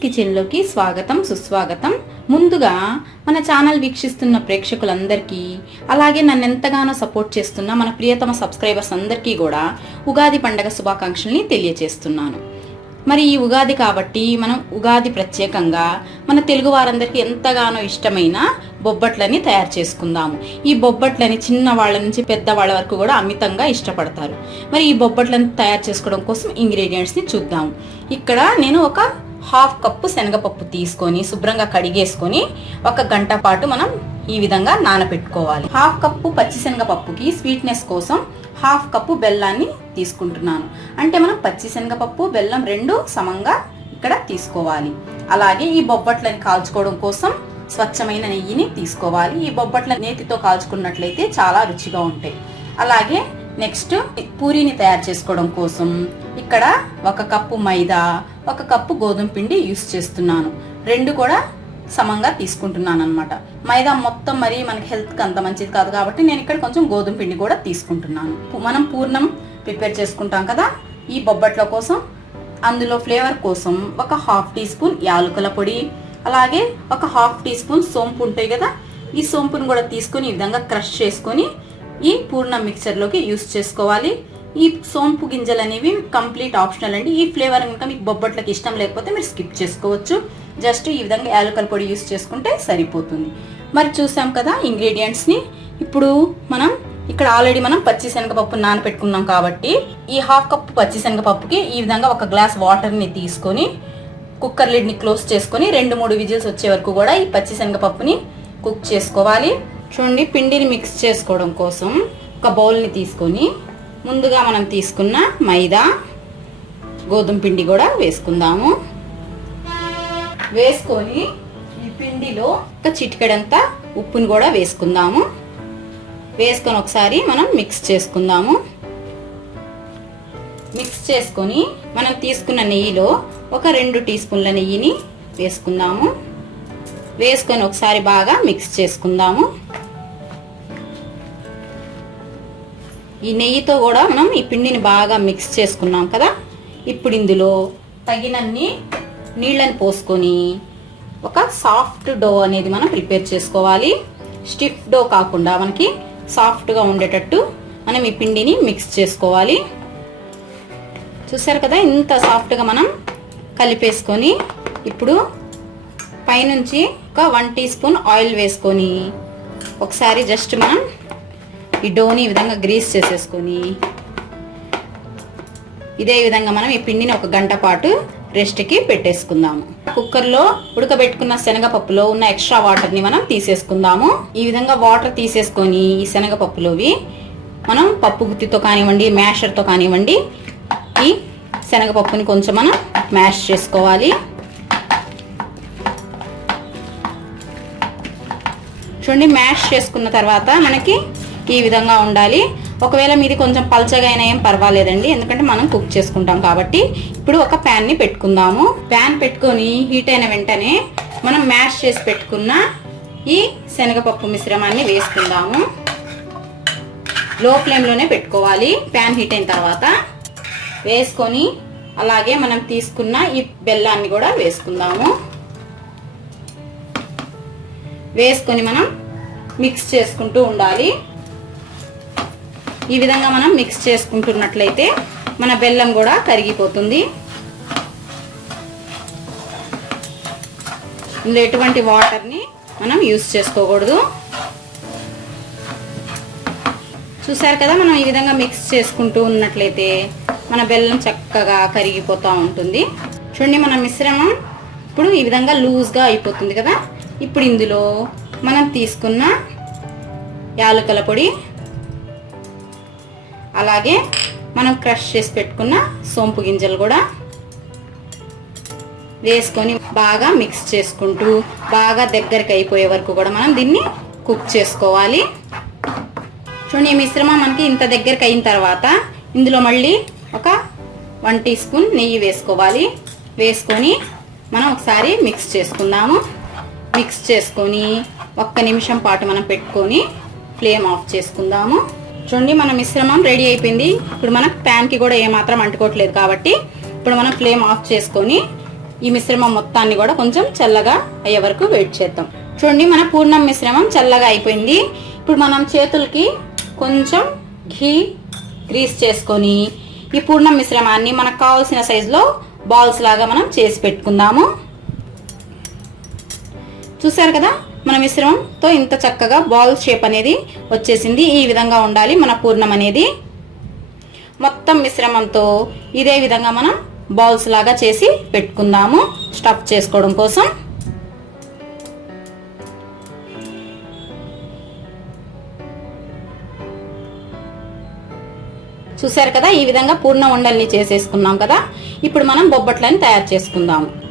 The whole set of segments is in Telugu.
కిచెన్లోకి స్వాగతం సుస్వాగతం ముందుగా మన ఛానల్ వీక్షిస్తున్న ప్రేక్షకులందరికీ అలాగే నన్ను ఎంతగానో సపోర్ట్ చేస్తున్న మన ప్రియతమ సబ్స్క్రైబర్స్ అందరికీ కూడా ఉగాది పండగ శుభాకాంక్షల్ని తెలియజేస్తున్నాను మరి ఈ ఉగాది కాబట్టి మనం ఉగాది ప్రత్యేకంగా మన తెలుగు వారందరికీ ఎంతగానో ఇష్టమైన బొబ్బట్లని తయారు చేసుకుందాము ఈ బొబ్బట్లని చిన్న వాళ్ళ నుంచి పెద్ద వాళ్ళ వరకు కూడా అమితంగా ఇష్టపడతారు మరి ఈ బొబ్బట్లను తయారు చేసుకోవడం కోసం ఇంగ్రీడియంట్స్ని చూద్దాము ఇక్కడ నేను ఒక హాఫ్ కప్పు శనగపప్పు తీసుకొని శుభ్రంగా కడిగేసుకొని ఒక గంట పాటు మనం ఈ విధంగా నానబెట్టుకోవాలి హాఫ్ కప్పు పచ్చిశనగపప్పుకి స్వీట్నెస్ కోసం హాఫ్ కప్పు బెల్లాన్ని తీసుకుంటున్నాను. అంటే మనం పచ్చిశనగపప్పు బెల్లం రెండు సమంగా ఇక్కడ తీసుకోవాలి. అలాగే ఈ బొబ్బట్లని కాల్చుకోవడం కోసం స్వచ్ఛమైన నెయ్యిని తీసుకోవాలి. ఈ బొబ్బట్ల నేతితో కాల్చుకున్నట్లయితే చాలా రుచిగా ఉంటాయి. అలాగే నెక్స్ట్ పూరీని తయారు చేసుకోవడం కోసం ఇక్కడ ఒక కప్పు మైదా ఒక కప్పు గోధుమ పిండి యూస్ చేస్తున్నాను. రెండు కూడా సమంగా తీసుకుంటున్నాను అనమాట మైదా మొత్తం మరి మనకి హెల్త్కి అంత మంచిది కాదు కాబట్టి నేను ఇక్కడ కొంచెం గోధుమ పిండి కూడా తీసుకుంటున్నాను. మనం పూర్ణం ప్రిపేర్ చేసుకుంటాం కదా ఈ బొబ్బట్ల కోసం అందులో ఫ్లేవర్ కోసం ఒక హాఫ్ టీ స్పూన్ యాలకుల పొడి అలాగే ఒక హాఫ్ టీ స్పూన్ సోంపు ఉంటాయి కదా ఈ సోంపును కూడా తీసుకొని ఈ విధంగా క్రష్ చేసుకొని ఈ పూర్ణం మిక్చర్లోకి యూస్ చేసుకోవాలి. ఈ సోంపు గింజలు అనేవి కంప్లీట్ ఆప్షనల్ అండి. ఈ ఫ్లేవర్ కనుక మీకు బొబ్బట్లకు ఇష్టం లేకపోతే మీరు స్కిప్ చేసుకోవచ్చు. జస్ట్ ఈ విధంగా యాలకల పొడి యూస్ చేసుకుంటే సరిపోతుంది. మరి చూసాం కదా ఇంగ్రీడియంట్స్ని ఇప్పుడు మనం ఇక్కడ ఆల్రెడీ మనం పచ్చి శనగపప్పు నానపెట్టుకున్నాం కాబట్టి ఈ హాఫ్ కప్ పచ్చి శనగపప్పుకి ఈ విధంగా ఒక గ్లాస్ వాటర్ని తీసుకొని కుక్కర్ లిడ్ని క్లోజ్ చేసుకొని రెండు మూడు విజిల్స్ వచ్చే వరకు కూడా ఈ పచ్చి శనగపప్పుని కుక్ చేసుకోవాలి. చూడండి పిండిని మిక్స్ చేసుకోవడం కోసం ఒక బౌల్ని తీసుకొని ముందుగా మనం తీసుకున్న మైదా గోధుమ పిండి కూడా వేసుకుందాము. వేసుకొని ఈ పిండిలో ఒక చిటికెడంతా ఉప్పుని కూడా వేసుకుందాము. వేసుకొని ఒకసారి మనం మిక్స్ చేసుకుందాము. మిక్స్ చేసుకొని మనం తీసుకున్న నెయ్యిలో ఒక రెండు టీ స్పూన్ల నెయ్యిని వేసుకుందాము. వేసుకొని ఒకసారి బాగా మిక్స్ చేసుకుందాము. ఈ నెయ్యితో కూడా మనం ఈ పిండిని బాగా మిక్స్ చేసుకున్నాం కదా? ఇప్పుడు ఇందులో తగినన్ని నీళ్ళని పోసుకొని ఒక సాఫ్ట్ డో అనేది మనం ప్రిపేర్ చేసుకోవాలి. స్టిఫ్ డో కాకుండా మనకి సాఫ్ట్గా ఉండేటట్టు మనం ఈ పిండిని మిక్స్ చేసుకోవాలి. చూసారు కదా? ఇంత సాఫ్ట్గా మనం కలిపేసుకొని ఇప్పుడు పైనుంచి ఒక వన్ టీ స్పూన్ ఆయిల్ వేసుకొని ఒకసారి జస్ట్ మనం ఈ డోని ఈ విధంగా గ్రీస్ చేసేసుకొని ఇదే విధంగా మనం ఈ పిండిని ఒక గంట పాటు రెస్ట్కి పెట్టేసుకుందాము. కుక్కర్లో ఉడకబెట్టుకున్న శనగపప్పులో ఉన్న ఎక్స్ట్రా వాటర్ని మనం తీసేసుకుందాము. ఈ విధంగా వాటర్ తీసేసుకొని ఈ శనగపప్పులోవి మనం పప్పు గుత్తితో కానివ్వండి మ్యాషర్తో కానివ్వండి ఈ శనగపప్పుని కొంచెం మనం మ్యాష్ చేసుకోవాలి. చూడండి మ్యాష్ చేసుకున్న తర్వాత మనకి ఈ విధంగా ఉండాలి. ఒకవేళ మీది కొంచెం పల్చగా అయినా ఏం పర్వాలేదండి. ఎందుకంటే మనం కుక్ చేసుకుంటాం కాబట్టి ఇప్పుడు ఒక ప్యాన్ని పెట్టుకుందాము. ప్యాన్ పెట్టుకొని హీట్ అయిన వెంటనే మనం మ్యాష్ చేసి పెట్టుకున్న ఈ శనగపప్పు మిశ్రమాన్ని వేసుకుందాము. లో ఫ్లేమ్లోనే పెట్టుకోవాలి. ప్యాన్ హీట్ అయిన తర్వాత వేసుకొని అలాగే మనం తీసుకున్న ఈ బెల్లాన్ని కూడా వేసుకుందాము. వేసుకొని మనం మిక్స్ చేసుకుంటూ ఉండాలి. ఈ విధంగా మనం మిక్స్ చేసుకుంటున్నట్లయితే మన బెల్లం కూడా కరిగిపోతుంది. ఇందులో ఎటువంటి వాటర్ని మనం యూస్ చేసుకోకూడదు. చూసారు కదా మనం ఈ విధంగా మిక్స్ చేసుకుంటూ ఉన్నట్లయితే మన బెల్లం చక్కగా కరిగిపోతూ ఉంటుంది. చూడండి మన మిశ్రమం ఇప్పుడు ఈ విధంగా లూజ్గా అయిపోతుంది కదా. ఇప్పుడు ఇందులో మనం తీసుకున్న యాలకుల పొడి అలాగే మనం క్రష్ చేసి పెట్టుకున్న సోంపు గింజలు కూడా వేసుకొని బాగా మిక్స్ చేసుకుంటూ బాగా దగ్గరికి అయిపోయే వరకు కూడా మనం దీన్ని కుక్ చేసుకోవాలి. చూడండి ఈ మిశ్రమం మనకి ఇంత దగ్గరికి అయిన తర్వాత ఇందులో మళ్ళీ ఒక వన్ టీ స్పూన్ నెయ్యి వేసుకోవాలి. వేసుకొని మనం ఒకసారి మిక్స్ చేసుకుందాము. మిక్స్ చేసుకొని ఒక్క నిమిషం పాటు మనం పెట్టుకొని ఫ్లేమ్ ఆఫ్ చేసుకుందాము. చూడండి మన మిశ్రమం రెడీ అయిపోయింది. ఇప్పుడు మన ప్యాన్కి కూడా ఏమాత్రం అంటుకోవట్లేదు కాబట్టి ఇప్పుడు మనం ఫ్లేమ్ ఆఫ్ చేసుకొని ఈ మిశ్రమం మొత్తాన్ని కూడా కొంచెం చల్లగా అయ్యే వరకు వెయిట్ చేద్దాం. చూడండి మన పూర్ణం మిశ్రమం చల్లగా అయిపోయింది. ఇప్పుడు మనం చేతులకి కొంచెం ఘీ గ్రీస్ చేసుకొని ఈ పూర్ణం మిశ్రమాన్ని మనకు కావాల్సిన సైజులో బాల్స్ లాగా మనం చేసి పెట్టుకుందాము. చూసారు కదా? మన మిశ్రమంతో ఇంత చక్కగా బాల్ షేప్ అనేది వచ్చేసింది. ఈ విధంగా ఉండాలి మన పూర్ణం అనేది. మొత్తం మిశ్రమంతో ఇదే విధంగా మనం బాల్స్ లాగా చేసి పెట్టుకుందాము. స్టఫ్ చేసుకోవడం కోసం. చూసారు కదా? ఈ విధంగా పూర్ణ ఉండల్ని చేసేసుకున్నాం కదా? ఇప్పుడు మనం బొబ్బట్లని తయారు చేసుకుందాము.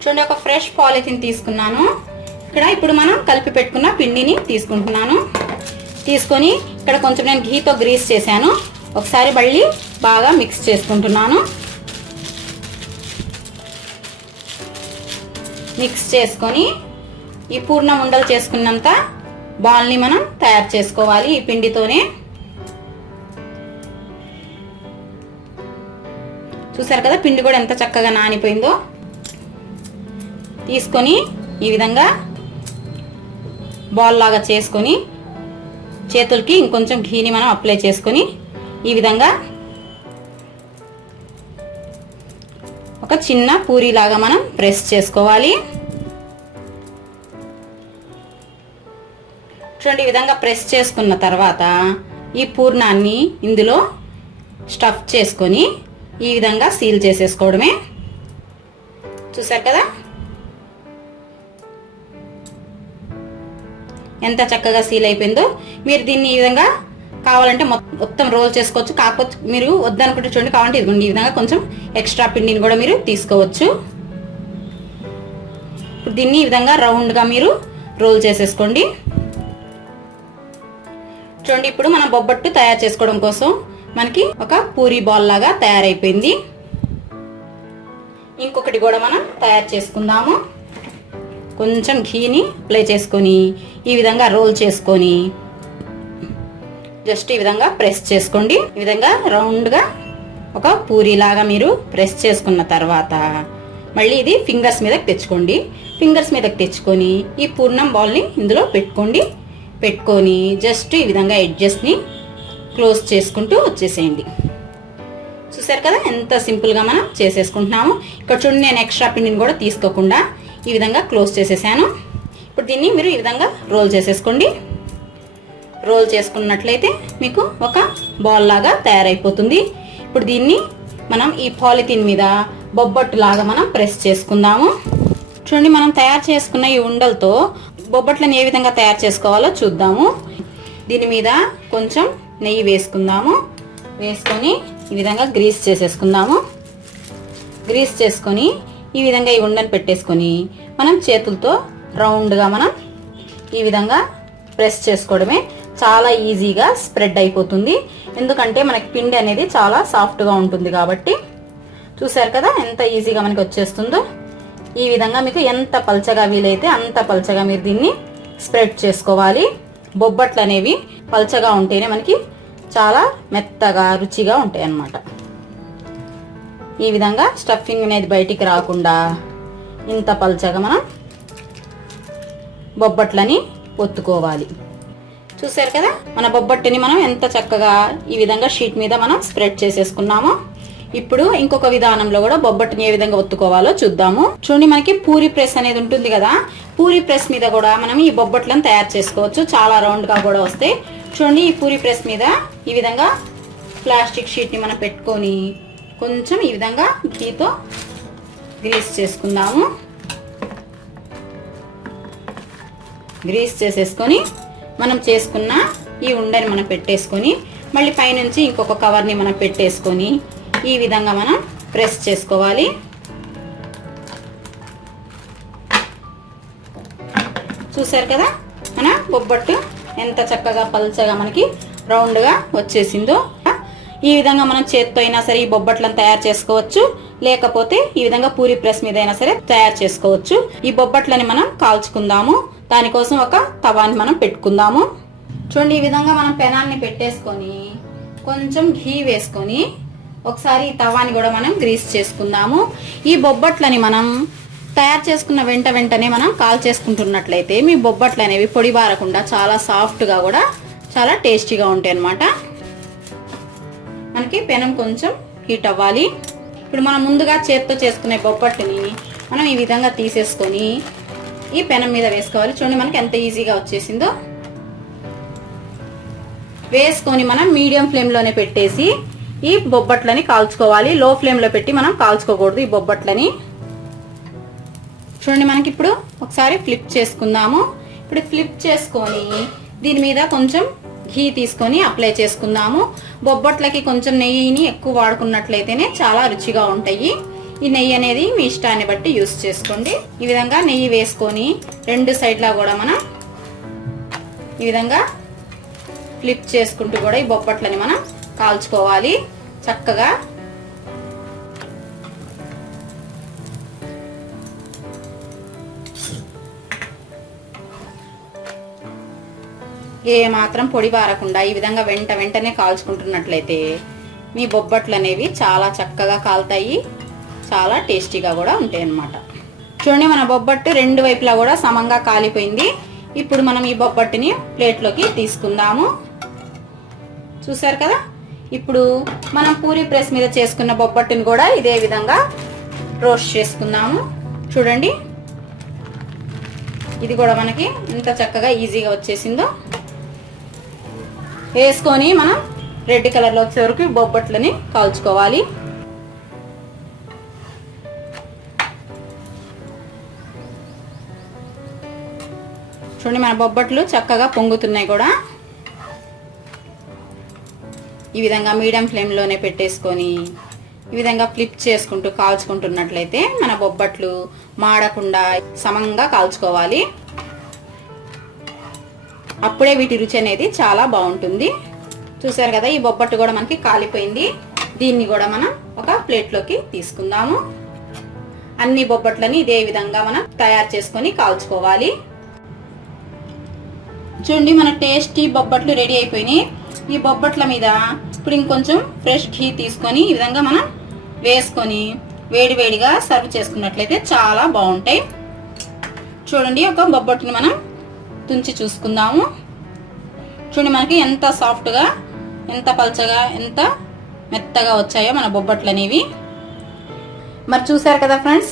చూడండి ఒక ఫ్రెష్ పాలిథిన్ తీసుకున్నాను. ఇక్కడ ఇప్పుడు మనం కలిపి పెట్టుకున్న పిండిని తీసుకుంటున్నాను. తీసుకొని ఇక్కడ కొంచెం నేను ఘీతో గ్రీస్ చేశాను. ఒకసారి మళ్ళీ బాగా మిక్స్ చేసుకుంటున్నాను. మిక్స్ చేసుకొని ఈ పూర్ణం ఉండలు చేసుకున్నంత బాల్ని మనం తయారు చేసుకోవాలి ఈ పిండితోనే. చూసారు కదా పిండి కూడా ఎంత చక్కగా నానిపోయిందో. తీసుకొని ఈ విధంగా బాల్ లాగా చేసుకొని చేతులకి ఇంకొంచెం ఘీని మనం అప్లై చేసుకొని ఈ విధంగా ఒక చిన్న పూరి లాగా మనం ప్రెస్ చేసుకోవాలి. చూడండి ఈ విధంగా ప్రెస్ చేసుకున్న తర్వాత ఈ పూర్ణాన్ని ఇందులో స్టఫ్ చేసుకొని ఈ విధంగా సీల్ చేసేసుకోవడమే. చూసారు కదా? ఎంత చక్కగా సీల్ అయిపోయిందో మీరు దీన్ని ఈ విధంగా కావాలంటే మొత్తం రోల్ చేసుకోవచ్చు. కాకపోతే మీరు వద్దనుకుంటే చూడండి కావాలంటే ఇదిగోండి ఈ విధంగా కొంచెం ఎక్స్ట్రా పిండిని కూడా మీరు తీసుకోవచ్చు. ఇప్పుడు దీన్ని ఈ విధంగా రౌండ్గా మీరు రోల్ చేసేసుకోండి. చూడండి ఇప్పుడు మనం బొబ్బట్టు తయారు చేసుకోవడం కోసం మనకి ఒక పూరి బాల్ లాగా తయారైపోయింది. ఇంకొకటి కూడా మనం తయారు చేసుకుందాము. కొంచెం ఘీని అప్లై చేసుకొని ఈ విధంగా రోల్ చేసుకొని జస్ట్ ఈ విధంగా ప్రెస్ చేసుకోండి. ఈ విధంగా రౌండ్గా ఒక పూరిలాగా మీరు ప్రెస్ చేసుకున్న తర్వాత మళ్ళీ ఇది ఫింగర్స్ మీదకి తెచ్చుకోండి. ఫింగర్స్ మీదకి తెచ్చుకొని ఈ పూర్ణం బాల్ని ఇందులో పెట్టుకోండి. పెట్టుకొని జస్ట్ ఈ విధంగా ఎడ్జస్ట్ని క్లోజ్ చేసుకుంటూ వచ్చేసేయండి. చూసారు కదా ఎంత సింపుల్గా మనం చేసేసుకుంటున్నాము. ఇక్కడ చూడండి నేను ఎక్స్ట్రా పిండిని కూడా తీసుకోకుండా ఈ విధంగా క్లోజ్ చేసేసాను. ఇప్పుడు దీన్ని మీరు ఈ విధంగా రోల్ చేసేసుకోండి. రోల్ చేసుకున్నట్లయితే మీకు ఒక బాల్ లాగా తయారైపోతుంది. ఇప్పుడు దీన్ని మనం ఈ పాలిథిన్ మీద బొబ్బట్టు లాగా మనం ప్రెస్ చేసుకుందాము. చూడండి మనం తయారు చేసుకున్న ఈ ఉండలతో బొబ్బట్లను ఏ విధంగా తయారు చేసుకోవాలో చూద్దాము. దీని మీద కొంచెం నెయ్యి వేసుకుందాము. వేసుకొని ఈ విధంగా గ్రీస్ చేసేసుకుందాము. గ్రీస్ చేసుకొని ఈ విధంగా ఈ ఉండని పెట్టేసుకొని మనం చేతులతో రౌండ్గా మనం ఈ విధంగా ప్రెస్ చేసుకోవడమే చాలా ఈజీగా స్ప్రెడ్ అయిపోతుంది. ఎందుకంటే మనకి పిండి అనేది చాలా సాఫ్ట్గా ఉంటుంది కాబట్టి చూసారు కదా ఎంత ఈజీగా మనకి వచ్చేస్తుందో. ఈ విధంగా మీకు ఎంత పల్చగా వీలైతే అంత పల్చగా మీరు దీన్ని స్ప్రెడ్ చేసుకోవాలి. బొబ్బట్లు అనేవి పల్చగా ఉంటేనే మనకి చాలా మెత్తగా రుచిగా ఉంటాయి అన్నమాట ఈ విధంగా స్టఫింగ్ అనేది బయటికి రాకుండా ఇంత పల్చగా మనం బొబ్బట్లని ఒత్తుకోవాలి. చూసారు కదా? మన బొబ్బట్టుని మనం ఎంత చక్కగా ఈ విధంగా షీట్ మీద మనం స్ప్రెడ్ చేసేసుకున్నామో ఇప్పుడు ఇంకొక విధానంలో కూడా బొబ్బట్టుని ఏ విధంగా ఒత్తుకోవాలో చూద్దాము. చూడండి మనకి పూరి ప్రెస్ అనేది ఉంటుంది కదా? పూరి ప్రెస్ మీద కూడా మనం ఈ బొబ్బట్లను తయారు చేసుకోవచ్చు. చాలా రౌండ్గా కూడా వస్తాయి. చూడండి ఈ పూరి ప్రెస్ మీద ఈ విధంగా ప్లాస్టిక్ షీట్ని మనం పెట్టుకొని కొంచెం ఈ విధంగా ఘీతో గ్రీస్ చేసుకుందాము. గ్రీస్ చేసేసుకొని మనం చేసుకున్న ఈ ఉండని మనం పెట్టేసుకొని మళ్ళీ పైనుంచి ఇంకొక కవర్ని మనం పెట్టేసుకొని ఈ విధంగా మనం ప్రెస్ చేసుకోవాలి. చూసారు కదా? మన బొబ్బట్టు ఎంత చక్కగా పల్చగా మనకి రౌండ్గా వచ్చేసిందో. ఈ విధంగా మనం చేత్తో అయినా సరే ఈ బొబ్బట్లను తయారు చేసుకోవచ్చు. లేకపోతే ఈ విధంగా పూరి ప్రెస్ మీద అయినా సరే తయారు చేసుకోవచ్చు. ఈ బొబ్బట్లని మనం కాల్చుకుందాము. దానికోసం ఒక తవాని మనం పెట్టుకుందాము. చూడండి ఈ విధంగా మనం పెనాన్ని పెట్టేసుకొని కొంచెం ఘీ వేసుకొని ఒకసారి ఈ తవాని కూడా మనం గ్రీస్ చేసుకుందాము. ఈ బొబ్బట్లని మనం తయారు చేసుకున్న వెంట వెంటనే మనం కాల్ చేసుకుంటున్నట్లయితే మీ బొబ్బట్లు అనేవి పొడి బారకుండా చాలా సాఫ్ట్గా కూడా చాలా టేస్టీగా ఉంటాయి అన్నమాట మనకి పెనం కొంచెం హీట్ అవ్వాలి. ఇప్పుడు మనం ముందుగా చేత్తో చేసుకునే బొప్పట్టుని మనం ఈ విధంగా తీసేసుకొని ఈ పెనం మీద వేసుకోవాలి. చూడండి మనకి ఎంత ఈజీగా వచ్చేసిందో. వేసుకొని మనం మీడియం ఫ్లేమ్లోనే పెట్టేసి ఈ బొబ్బట్లని కాల్చుకోవాలి. లో ఫ్లేమ్లో పెట్టి మనం కాల్చుకోకూడదు ఈ బొబ్బట్లని. చూడండి మనకి ఇప్పుడు ఒకసారి ఫ్లిప్ చేసుకుందాము. ఇప్పుడు ఫ్లిప్ చేసుకొని దీని మీద కొంచెం ఘీ తీసుకొని అప్లై చేసుకుందాము. బొబ్బట్లకి కొంచెం నెయ్యిని ఎక్కువ వాడుకున్నట్లయితేనే చాలా రుచిగా ఉంటాయి. ఈ నెయ్యి అనేది మీ ఇష్టాన్ని బట్టి యూస్ చేసుకోండి. ఈ విధంగా నెయ్యి వేసుకొని రెండు సైడ్లా కూడా మనం ఈ విధంగా ఫ్లిప్ చేసుకుంటూ కూడా ఈ బొబ్బట్లని మనం కాల్చుకోవాలి. చక్కగా ఏ మాత్రం పొడి బారకుండా ఈ విధంగా వెంట వెంటనే కాల్చుకుంటున్నట్లయితే మీ బొబ్బట్లు అనేవి చాలా చక్కగా కాలుతాయి చాలా టేస్టీగా కూడా ఉంటాయి అన్నమాట. చూడండి మన బొబ్బట్టు రెండు వైపులా కూడా సమంగా కాలిపోయింది. ఇప్పుడు మనం ఈ బొబ్బట్టుని ప్లేట్లోకి తీసుకుందాము. చూసారు కదా? ఇప్పుడు మనం పూరి ప్రెస్ మీద చేసుకున్న బొబ్బట్టుని కూడా ఇదే విధంగా రోస్ట్ చేసుకుందాము. చూడండి. ఇది కూడా మనకి ఎంత చక్కగా ఈజీగా వచ్చేసిందో. వేసుకొని మనం రెడ్ కలర్లో వచ్చే వరకు బొబ్బట్లని కాల్చుకోవాలి. చూడండి మన బొబ్బట్లు చక్కగా పొంగుతున్నాయి కూడా. ఈ విధంగా మీడియం ఫ్లేమ్లోనే పెట్టేసుకొని ఈ విధంగా ఫ్లిప్ చేసుకుంటూ కాల్చుకుంటున్నట్లయితే మన బొబ్బట్లు మాడకుండా సమంగా కాల్చుకోవాలి. అప్పుడే వీటి రుచి అనేది చాలా బాగుంటుంది. చూసారు కదా ఈ బొబ్బట్టు కూడా మనకి కాలిపోయింది. దీన్ని కూడా మనం ఒక ప్లేట్లోకి తీసుకుందాము. అన్ని బొబ్బట్లని ఇదే విధంగా మనం తయారు చేసుకొని కాల్చుకోవాలి. చూడండి మన టేస్టీ బొబ్బట్లు రెడీ అయిపోయినాయి. ఈ బొబ్బట్ల మీద ఇప్పుడు ఇంకొంచెం ఫ్రెష్ ఘీ తీసుకొని ఈ విధంగా మనం వేసుకొని వేడివేడిగా సర్వ్ చేసుకున్నట్లయితే చాలా బాగుంటాయి. చూడండి ఒక బొబ్బట్టుని మనం తుంచి చూసుకుందాము. చూడండి మనకి ఎంత సాఫ్ట్గా ఎంత పల్చగా ఎంత మెత్తగా వచ్చాయో మన బొబ్బట్లు అనేవి మరి చూసారు కదా ఫ్రెండ్స్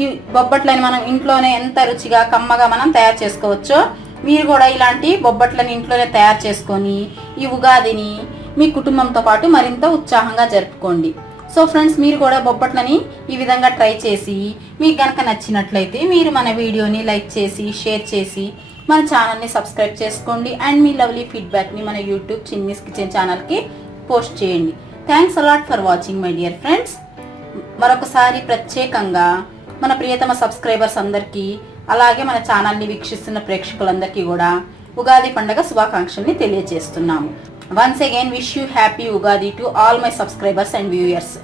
ఈ బొబ్బట్లని మనం ఇంట్లోనే ఎంత రుచిగా కమ్మగా మనం తయారు చేసుకోవచ్చో మీరు కూడా ఇలాంటి బొబ్బట్లని ఇంట్లోనే తయారు చేసుకొని ఈ ఉగాదిని మీ కుటుంబంతో పాటు మరింత ఉత్సాహంగా జరుపుకోండి. సో ఫ్రెండ్స్ మీరు కూడా బొబ్బట్లని ఈ విధంగా ట్రై చేసి మీకు కనుక నచ్చినట్లయితే మీరు మన వీడియోని లైక్ చేసి షేర్ చేసి మన ఛానల్ని సబ్స్క్రైబ్ చేసుకోండి అండ్ మీ లవ్లీ ఫీడ్బ్యాక్ని మన యూట్యూబ్ చిన్నీస్ కిచెన్ ఛానల్కి పోస్ట్ చేయండి. Thanks a lot for watching my dear friends మరొకసారి ప్రత్యేకంగా మన ప్రియతమ సబ్స్క్రైబర్స్ అందరికీ అలాగే మన ఛానల్ని వీక్షిస్తున్న ప్రేక్షకులందరికీ కూడా ఉగాది పండగ శుభాకాంక్షల్ని తెలియజేస్తున్నాము. Once again wish you happy Ugadi to all my subscribers and viewers